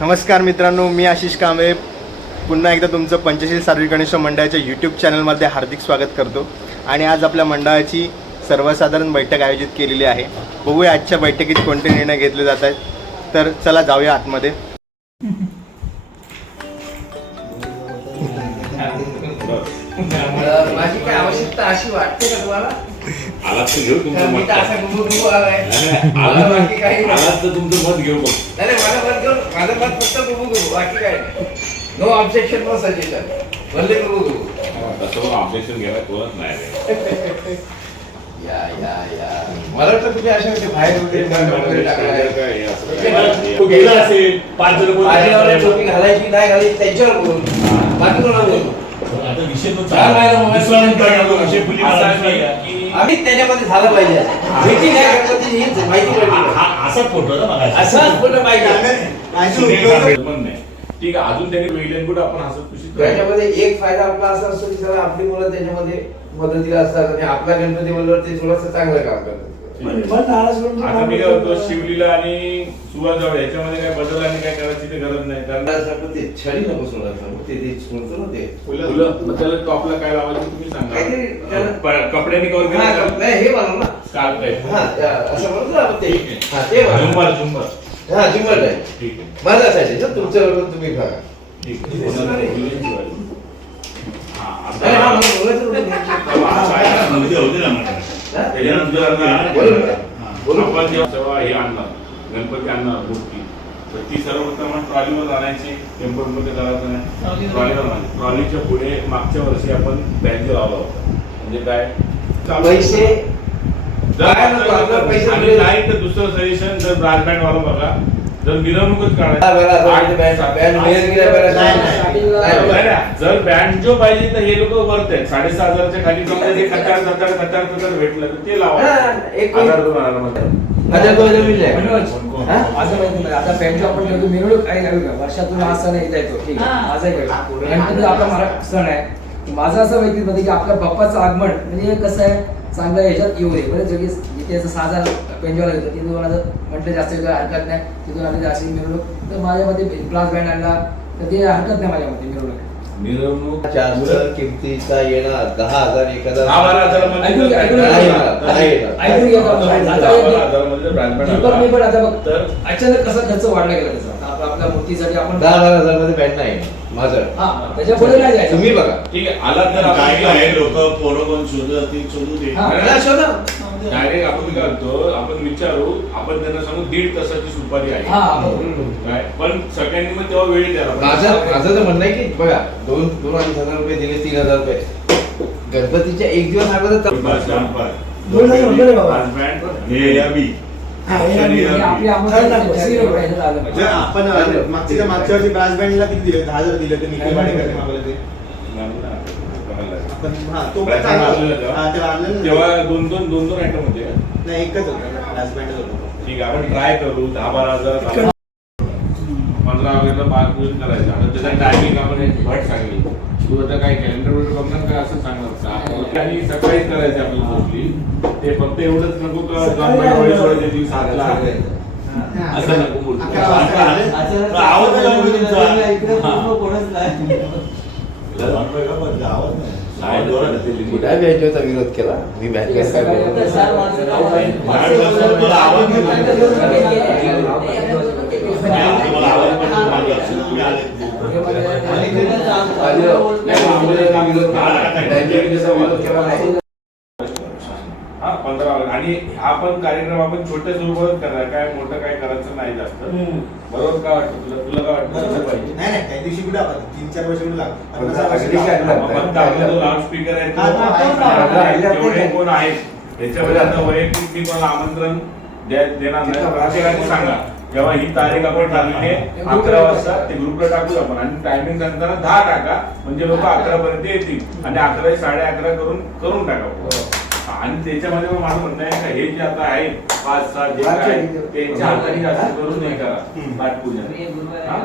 नमस्कार मित्रांनो मी आशिष कांबळे. पुन्हा एकदा तुमचं पंचशील सार्वजनिक गणेश मंडळाच्या यूट्यूब चॅनलमध्ये हार्दिक स्वागत करतो. आणि आज आपल्या मंडळाची सर्वसाधारण बैठक आयोजित केलेली आहे. बघूया आजच्या बैठकीत कोणते निर्णय घेतले जात आहेत. तर चला जाऊया आतमध्ये. माझी काय आवश्यकता अशी वाटते का तुम्हाला? आलात तर घेऊ तुमचं मत. मला आलात तर तुमचं घेऊ बघ नाही नाही, माझं मत फक्त गुबू गुबू बाकी काय नाही नो ऑब्जेक्शन नो सजेशन भले गुबू गुबू तसं ऑब्जेक्शन घ्यायला कोणच नाही. या या या मला वाटतं तुम्ही अशा म्हणजे बाहेर वगैरे. काय हे असं काय? तो गेला असेल पाच जण बोलले. माझ्यावर टोपी घालायची नाही घालायची त्यांच्यावर बोल बाकी कोणा बोल आता विषय तो दुसरा असं मारायचा आहे नाही. की आम्ही त्याच्यामध्ये झालं पाहिजे भीती ती हीच माहिती पडली हा- असाच फोटो ना मगाशी. असंच बोललं पाहिजे पण नाही. ठीक आहे अजून त्यांनी विलन कुठं आपण हसत खुशीत. त्याच्यामध्ये एक फायदा आपला असा असतो की जरा आपली मुलं त्याच्यामध्ये मदतीला असतात आणि आपला गणपती बोलल्यावर ते थोडंसं चांगलं काम करतात. आता मी काय म्हणतो शिवलीला आणि जावळे याच्यामध्ये काय बदल आणि काय करायची ते गरज नाही. कारण त्यासाठी ते छडी नको सोडायचं मग ते ते सोडतो ना ते. फुलं. मग त्याला टॉपला काय लावायचं तुम्ही काहीतरी सांगा त्याला- प- कपड्याने कवर हा, नाही, हे बनव ना. हा त्या- असं म्हणतो ना आपण ते. ठीक आहे. हा ते बनव. झुंबर झुंबर. हा झुंबर आहे ठीक आहे माझा असायचे ना तुमच्या बरोबर तुम्ही ठीक हे आहे वाली. हा, हा, मग बोलायचं होतं होते ना. हा? त्याच्यानंतर आता बोलू ना. हा. बोलू. आपण जेव्हा जेव्हा हे आणणार गणपती आणणार मूर्ती तर ती सर्वप्रथम ट्रॉलीवर आणायची टेम्पोमध्ये करायचं नाही ट्रॉलीवर आणायची ट्रॉलीच्या पुढे मागच्या वर्षी आपण बँक लावला होता म्हणजे काय पैसे नाही तर दुसरं सजेशन जर ब्रास बँड वाला बघा जर मिरवणूकच काढायची. जर बँड जो पाहिजे तर हे लोक वरत आहेत साडेसहा हजारच्या खाली कचार कचार कचार भेटलं तर ते लावा. एक- हजार हा? आता आपण मिरवणूक वर्षातून हा सण येता येतो. ठीक आहे. माझा आपला सण आहे. माझं असं माहिती होतं की आपल्या बाप्पाचं आगमन म्हणजे कसं आहे? चांगलं ह्याच्यात येऊ दे. बरेच जगी इथे असं सहा हजार पेंजॉला घेतो तिथून माझं म्हटलं जास्त हरकत नाही तिथून आली अशी मिरवणूक. तर माझ्या मते ग्लास बँड आणला तर ते हरकत नाही माझ्या मते मिरवणूक मिरवणूक चारशे किमतीचा येणार दहा हजार एक हजार. अचानक कसा खर्च वाढला गेला त्याचा. आप- आपल्या मूर्तीसाठी आपण दहा हजारमध्ये बँड नाही. माझं हा त्याच्या पुढे नाही जायचं तुम्ही बघा ठीक आहे आला तर काय काय लोक पोरं कोण शोधत असतील शोधू दे हा. मला शोधा डायरेक्ट आपण काय करतो आपण विचारू आपण त्यांना सांगू दीड तासाची सुपारी आहे हा बरोबर. काय पण सगळ्यांनी मग तेव्हा वेळ द्यायला माझं पाहिजे. माझं तर म्हणणं आहे की बघा दोन दोन अडीच हजार रुपये दिले तीन हजार रुपये गणपतीच्या एक दिवस अगोदर तर- पाय. दोन हजार रुपये रे बाबा. पाच बँड पण. हे या बी. पाहिजे. जर आपण मागच्या मागच्या वर्षी ब्रास बँडला किती दिले? दहा हजार दिले ते निखिल मागवले ते. हा. तेव्हा? दोन दोन दोन दोन आयटम होते? नाही एकच होता. ब्रास बँडच होता. ठीक आहे आपण ट्राय करू. दहा बारा हजार पंधरा वगैरे पाच करायचं. आता त्याचा टायमिंग आपण एक भट सांगली. तू आता काय कॅलेंडर वगैरे बघणार का? असं सांगणार का? आणि सकाळीच करायचं आपल्याला मोस्टली. ते फक्त एवढंच नको का सातला असं नको. आवाज आहे का तुमचा? लहान वेगळा पण आवाज नाही. नाही, जोरात आहे ते कुठल्या बँकेचा विरोध केला? मी ठीक हा पंधरा आणि हा पण कार्यक्रम आपण छोट्या स्वरूपात करणार काय मोठं काय करायचं नाही जास्त. बरोबर काय वाटतं तुला? तुला काय वाटतं? पाहिजे. नाही नाही त्या दिवशी कुठे आपण? तीन चार वर्ष कुठे लागतो लाऊड स्पीकर आहे हा, आहे. कोण आहेत त्याच्यामध्ये आता वैयक्तिक मी कोणाला आमंत्रण द्या- देणार नाही. प्रत्येकाने सांगा. जेव्हा ही तारीख आपण आहे अकरा वाजता ते ग्रुपला टाकू आपण आणि टायमिंग सांगताना दहा टाका म्हणजे लोक अकरा पर्यंत येतील. आणि अकरा साडे अकरा करून करून टाका. आणि त्याच्यामध्ये मग माझं म्हणणं आहे का हे जे आता आहे पाच सहा जे काय आहे, त्यांच्या हाताने जास्त करून हे करा हम्म. पाठपूजा हा?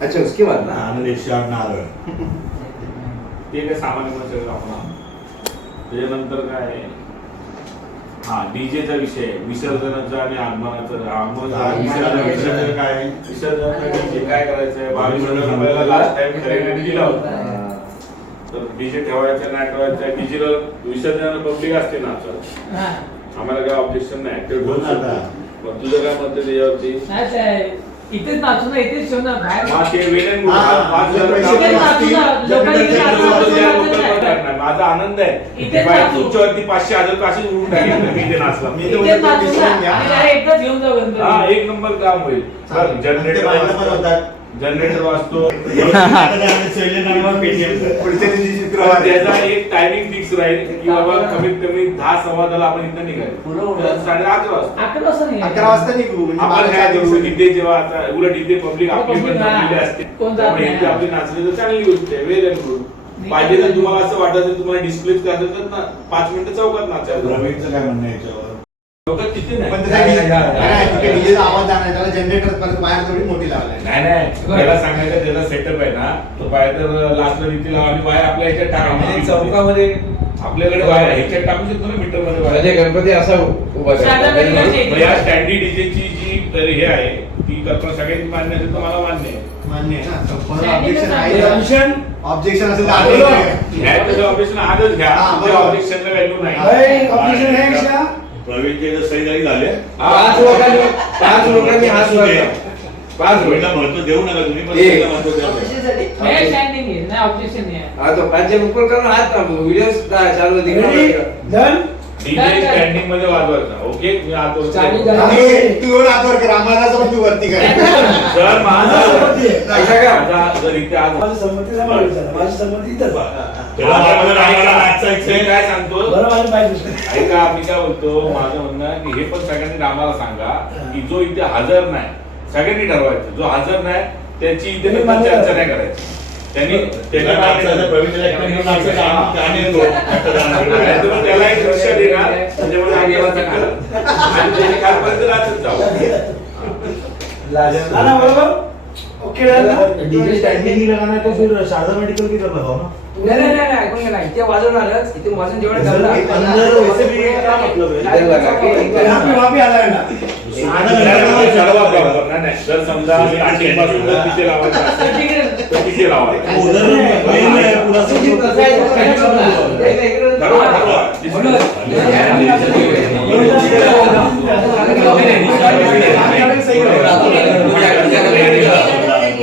अच्छा उसके बाद ना? आनंद एकशे आठ नारळ. ते काय सामान्य सगळं आपण. त्याच्यानंतर काय आहे? हा डीजेचा विषय विसर्जनाचा आणि आगमनाचा. विसर्जन विसर्जन विसर्जन काय विसर्जन डीजे काय करायचंय? बावीस रुपयाला लास्ट टाइम खरेदी होता. तर डीजे ठेवायचं नाही ठेवायचं डीजेला विसर्जनाला पब्लिक असते ना आमचं हा. आम्हाला काय ऑब्जेक्शन नाही. ते बोल ना आता. मग तुझं काय मत त्याच्यावरती? इथेच नाचू ना इथेच ठेवू ना बाहेर. आनंद आहे. नाचू. तुमच्यावरती पाचशे हजार रुपये असेच उडून टाकेल मी इथे नाचला मी इथेच तर नाचू बोलतो, ना विसरून घ्या. आणि direct एकदाच घेऊन जाऊ गणपती. हा एक नंबर काम होईल. ते जनरेटर. जनरेटर वाजतो. पुढच्या दिवशी पण शुक्रवार त्याचा एक टायमिंग फिक्स राहील की बाबा कमीत कमी दहा सव्वा दहाला आपण इथं निघायचं तर साडे अकरा वाजता. अकरा वाजता नाही अकरा वाजता निघू. म्हणजे आपण काय करू. इथे जेव्हा आता उलट इथे पब्लिक आपली पण हा. जमलेली असते. कोण जात त्यामुळे नाही. इथे आपली नाचली तर चांगली गोष्ट आहे. वेळ मी पाहिजे तर तुम्हाला असं वाटत असेल तुम्हाला डिस्प्लेच करायचं तर ना पाच मिनिटं चौकात नाचायचं प्रवीणचं काय म्हणणं आहे याच्यावर? चौकात तिथे पण नाही, चा आवाज जाणार त्याला जनरेटर परत बाहेर थोडी मोठी लावलाय नाही नाही त्याला सांगायचं त्याचा सेटअप आहे ना तो बाहेर तर लास्टला तिथे लावा आणि बाहेर आपल्या ह्याच्यात टाका. चौकामध्ये आपल्याकडे बाहेर ह्याच्यात टाकू शकतो ना मीटरमध्ये म्हणजे गणपती असा उभा या स्टँडी डीजेची जी तर हे आहे ती कल्पना सगळ्यांची मान्य असेल तर मला मान्य आहे. मान्य आहे ना ऑब्जेक्शन आहे आहे. ऑब्जेक्शन असेल तर आजच आजच घ्या. घ्या. घ्या ऑब्जेक्शन आजच घ्या हा, बरोबर. ऑब्जेक्शनला व्हॅल्यू नाही प्रवीणचे जर सही जरी झाले पाच लोकांनी पाच लोकांनी हात वरला. पाच प्रवीणला महत्व देऊ नका तुम्ही पण एक. महत्व द्या नाही standing आहे, नाही objection आहे. हा तो पाचशे रुपये करून हात व्हिडिओ चालू होती डीजे स्टँडिंग मध्ये वाजवायचा ओके मी आत वरती Standing आहे. आणि तू आतवर कर आम्हाला तू वरती कर जर माझा माझा जर इथे त्याला. आम्हाला मी. काय सांगतो? ऐका मी काय बोलतो? माझं म्हणणं आहे की हे पण सगळ्यांनी आम्हाला सांगा की जो इथे हजर नाही सगळ्यांनी ठरवायचं. जो हजर नाही त्याची इथे चर्चा नाही करायची. त्यांनी जाणार नाही. आणि तुम्ही त्याला एक लक्ष देणार त्याच्यामुळे आम्ही असं करू. आणि त्याने कालपर्यंत नाचत जाऊ. DJ standing मेडिकल की कर लगाओ ना नाही नाही नाही नाही, ऐकून घ्या ना. इथे वाजवणारच इथे वाजून जेवढं जमलं- अंदर वैसे भी क्या मतलब है? इधर लगा के ठरवा proper. नाही, नाही. जर समजा आम्ही आठवीपासून जर तिथे लावायचं असेल, तिकडे. तर तिथे लावायचं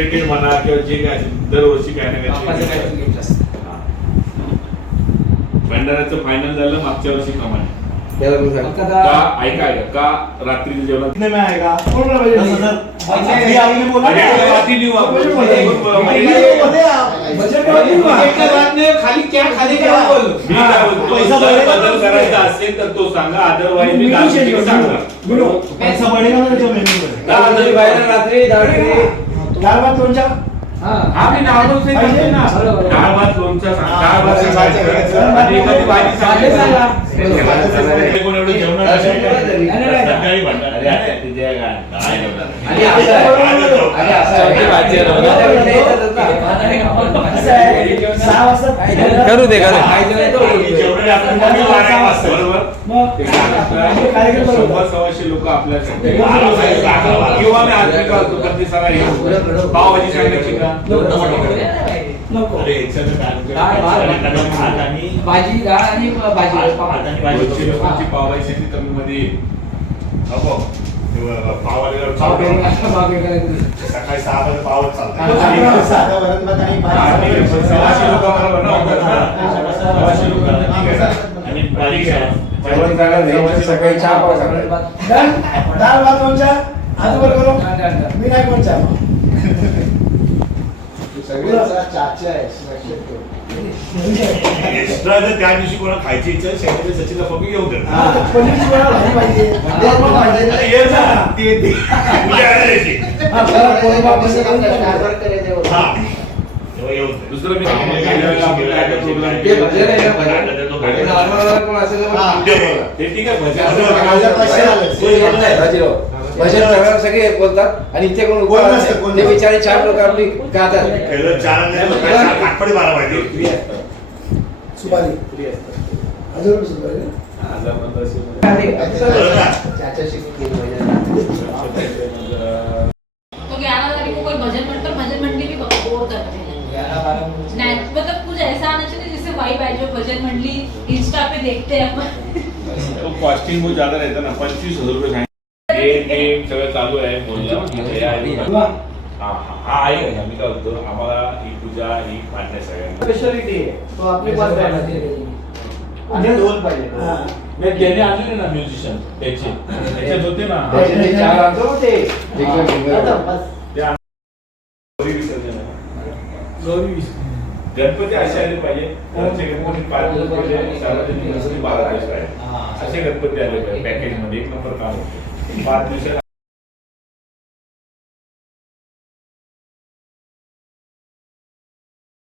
प्लेटेड म्हणा किंवा जे काय दरवर्षी काय ना काय. भंडाऱ्याचं फायनल झालं मागच्या वर्षी कमाल. का? ऐका ऐका. का जेवणात खाली क्या खाली क्या बदल करायचा असेल तर तो सांगा. अदरवाईज मी रात्री दाल भात लोणचा हा. हा मी नॉर्मल से सांगते ना. डाळ भात लोणचं सांग. डाळ भात भाजी सांगायचं सांगायचं. आणि एखादी भाजी भाजी सांगा. सांगायचं कोण एवढं जेवणार असं. सकाळी? आणि. करू दे करू जेवणारे आपण कमी वाढायला असतं, बरोबर? ते काय असतं, शंभर सव्वाशे लोक आपल्यासाठी किंवा मी आज करतो पण ते सगळं हे होतं. पावभाजी सांगायची का अरे, एकसारखं काय होतं? डाळ, भात. भात आणि भाजी डाळ आणि भाजी भात आणि भाजी. दोनशे लोकांची पावभाजी किती कमी मध्ये येईल? नको. सकाळी सहा वाजता पावच चालतं. आणि साधं वरण भात आणि आणि भाजी. सव्वाशे लोकांबरोबर ना होतात ना? सव्वाशे लोकांना ठीक आहे. आणि बारीक आहे. जेवण करायला सव्वाशे सकाळी चहा पाव. दाल भात लोणचा हात वर करो डाळ, डाळ, डाळ. मी नाही कोण चहा एक्स्ट्रा जर त्या दिवशी कोणा खायची इच्छा तर सचिनला फक्त घेऊन हा. हा, हा. दुसरं मी भजन हा. सगळं बोलतात आणि इथे कोण. बिचारे चार लोक आपली गातात चार सुपारी हज़ार रुपये सुपारी? तो ग्यारह तारीख को कोई भजन मंडल भजन मंडली भी बोर करते हैं मतलब कुछ ऐसा आना चाहिए जिससे वाइब आए जो भजन मंडली इंस्टा पे देखते हैं अपन कॉस्टिंग बहुत ज़्यादा रहता ना पंचवीस हज़ार रुपये सांगितले गेम सगळं चालू आहे बोलणं हे आहे. हा आहे. का? आम्ही काय होतो आम्हाला ही पूजा ही मान्य सगळ्यांना. स्पेशालिटी आहे. तो आपली पास आणि ढोल पाहिजे. हा. नाही त्याने आणले ना म्युझिशियन त्याचे. त्याच्यात होते ना. त्याचे चार आणतो ते गौरी विसर्जन. गणपती असे आले पाहिजे. घरचे गणपती पाच दिवस पहिले सार्वजनिक गणपती बारा दिवस आहे. असे गणपती आले पाहिजे. पॅकेजमध्ये एक नंबर काम होतं. पाच दिवसात